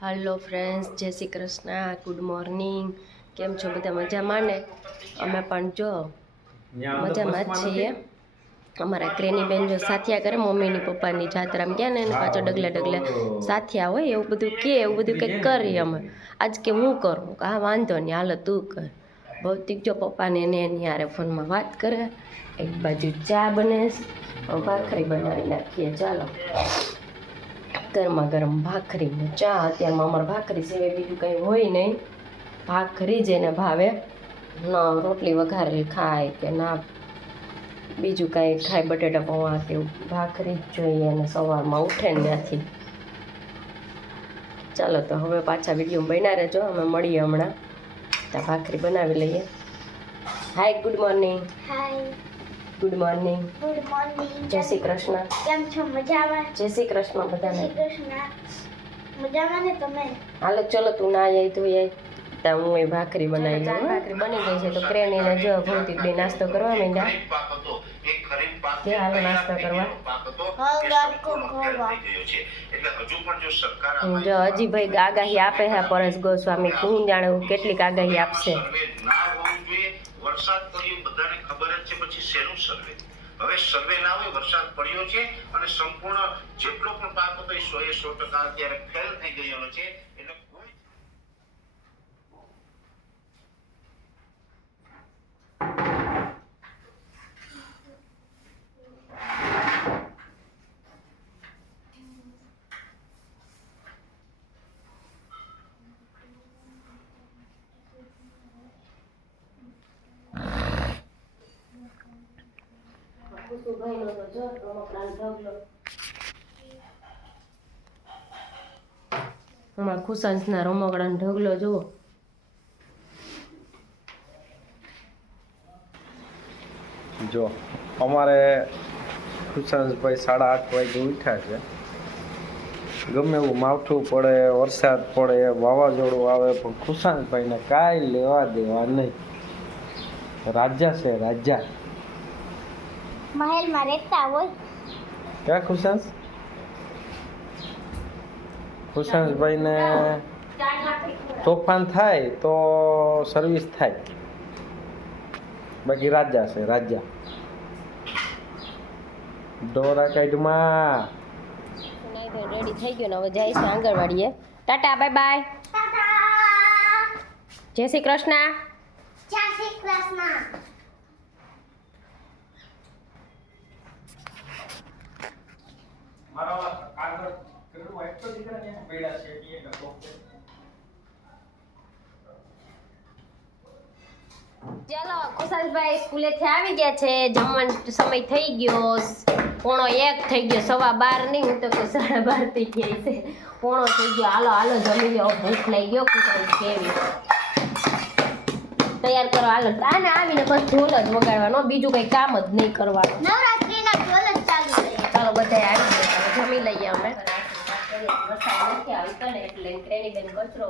Hello friends જય Shri Krishna. Good morning કેમ છો? બધા મજામાં ને? અમે પણ જો મજામાં જ છીએ. અમારા ક્રેની બેન જો સાથિયા કરે મમ્મીની પપ્પાની જાત્રામાં ગયા ને એને પાછો ડગલે ડગલે સાથિયા હોય એવું બધું કે એવું બધું કંઈક કરીએ અમે. આજ કે હું કરું? હા વાંધો નહીં હાલો તું કર. ભૌતિક જો પપ્પાને એને એની હારે ફોનમાં વાત કરે એક બાજુ ચા બને ભાખરી બનાવી નાખીએ. ચાલો. ગરમા ગરમ ભાખરી ચા, અત્યારમાં અમારે ભાખરી સિવાય બીજું કંઈ હોય નહીં. ભાખરી જ એને ભાવે. ન રોટલી વઘારેલી ખાય કે ના બીજું કાંઈ ખાય, બટેટા પૌવા કે ભાખરી જ જોઈએ અને સવારમાં ઉઠે ને ત્યાંથી. ચાલો તો હવે પાછા વીડિયો બન્યા રહેજો. અમે મળીએ હમણાં. ત્યાં ભાખરી બનાવી લઈએ. Hi good morning hi good morning good morning Jai Shri Krishna. કેમ છો? મજામાં? જય શ્રી કૃષ્ણ બધાને. શ્રી કૃષ્ણ. મજામાં ને તમે? હાલો ચલો તું ના આવી તું આવી ત્યાં હું એ ભાખરી બનાવી લઉં ભાખરી બની ગઈ છે તો ક્રેનીને જો ભૌતિક બે નાસ્તો કરવા માંડ્યા. કે હાલો નાસ્તો કરવા? જો અજીભાઈ આગાહી આપે હે પરેશ ગોસ્વામી હું જાણે કેટલીક આગાહી આપશે. વરસાદ પડ્યો, બધાને ખબર જ છે, પછી શેનું સર્વે હવે સર્વે ના હોય, વરસાદ પડ્યો છે, અને સંપૂર્ણ જેટલો પણ પાક હતો એ સો એ સો ટકા અત્યારે ફેલ થઈ ગયેલો છે. અમારા ખુશાંશના રમકડાનો ઢગલો જુઓ. જો, અમારે ખુશાંશભાઈ સાડા આઠ વાગે ઉઠ્યા છે. ગમે એવું માવઠું પડે, વરસાદ પડે, વાવાઝોડું આવે, પણ ખુશાંશભાઈને કાંઈ લેવા દેવા નહીં. રાજા છે રાજા. મહેલમાં રહેતા હોય. ક્યાં ખુશાંશ? ખુશાંશભાઈને તોફાન થાય તો સર્વિસ થાય. બાકી રાજા છે રાજા. ડોરા કાઢમાં. રેડી થઈ ગયો ને હવે જાય છે આંગણવાડીએ. Tata bye bye. જય શ્રી કૃષ્ણ. જય શ્રી કૃષ્ણ. ચાલો ખુશાલભાઈ સ્કૂલેથી આવી ગયા છે. જમવાનો સમય થઈ ગયો. પોણો એક થઈ ગયો. સવા બાર નહીં હું તો કે સાડા બાર થઈ ગયા છે. પોણો થઈ ગયો. હાલો હાલો જમી લો ભૂખ લઈ ગયો. ખુશાલ કેવી? તૈયાર કરો. હાલો આને આવીને બસ ઢોલ જ વગાડવાનો. બીજું કંઈ કામ જ નહીં કરવાનું. નવરાત્રીના ઢોલ જ ચાલુ છે ચાલો બધા આવી ગયા હવે જમી લઈએ અમે વરસાદ નથી આવતો ને એટલે ત્રેણી બેન કચરો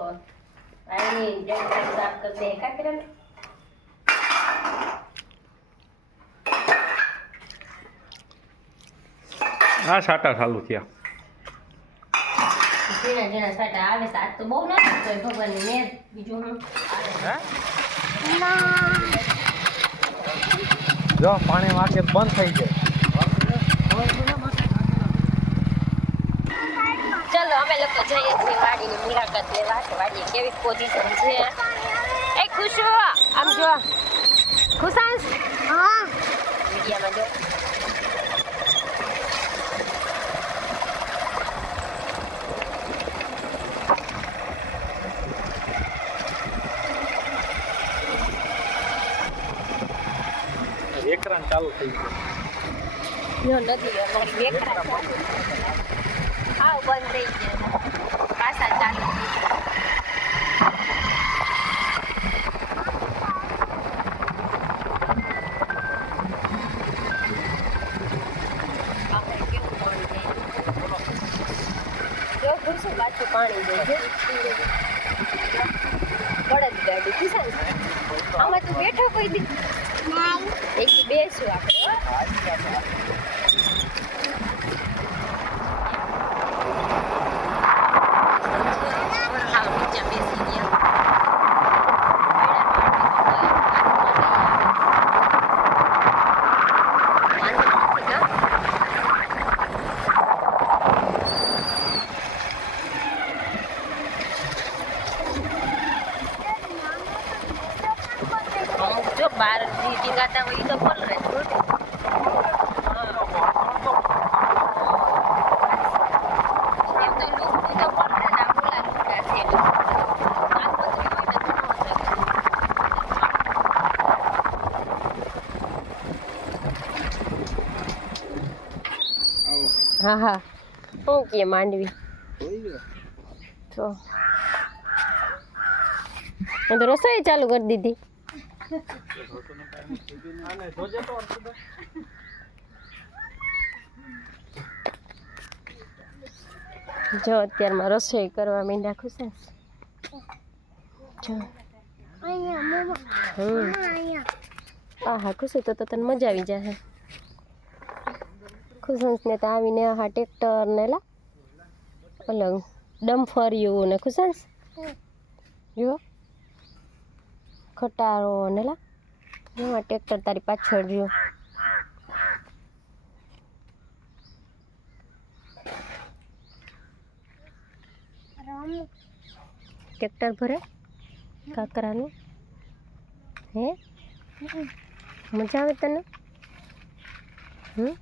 આની ડેન્ટર સાફ કરી દે. કા કિરણ? આ સાટા ચાલુ થયા. સાટા આવે આજ તો બહુ ના તો ભગવાનની મેર બીજું હું? જો પાણી માર્કેટ બંધ થઈ જાય ચલો અમે લોકો જઈએ છીએ વાડીની મુલાકાત લેવા કે વાડી કેવી પોઝિશન છે? એ ખુશ આમ જો. ખુશાંશ? હા. મીડિયામાં જો. એકરાન ચાલુ થઈ ગયું. યો નથી અમારી બેકરા હાવ બંધ થઈ ગયા પાછા ચાલુ પાણી જાય બળદ ગાડી કિસાન આમાં તું બેઠો કોઈ દી. બેસું આપણે હો. ઈ ટીંગાતા હોય ઈ તો પલરે જ થોડી. એમ તો લુગડું તો પલરે ને આ ઓલા લુગડા છે એટલે. તાડપત્રી હોય ને તો ન રહે હા હા. શું કે માંડવી? તો. તો રસોઈ ચાલુ કરી દીધી. જો, અત્યારમાં રસોઈ કરવા માંડ્યા ખુશ જો. અહીંયા હમ. આ હા ખુશી તો તને મજા આવી જશે ખુશંસને તો આવીને આ ટ્રેક્ટર ને લા, અલગ ડમ્ફરિયું ને ખુશંસ જો. ખટારો ને લા. આ ટ્રેક્ટર તારી પાછળ રહ્યું ટ્રેક્ટર ભરે? કાકરાનું? હે? મજા આવે તને? હમ?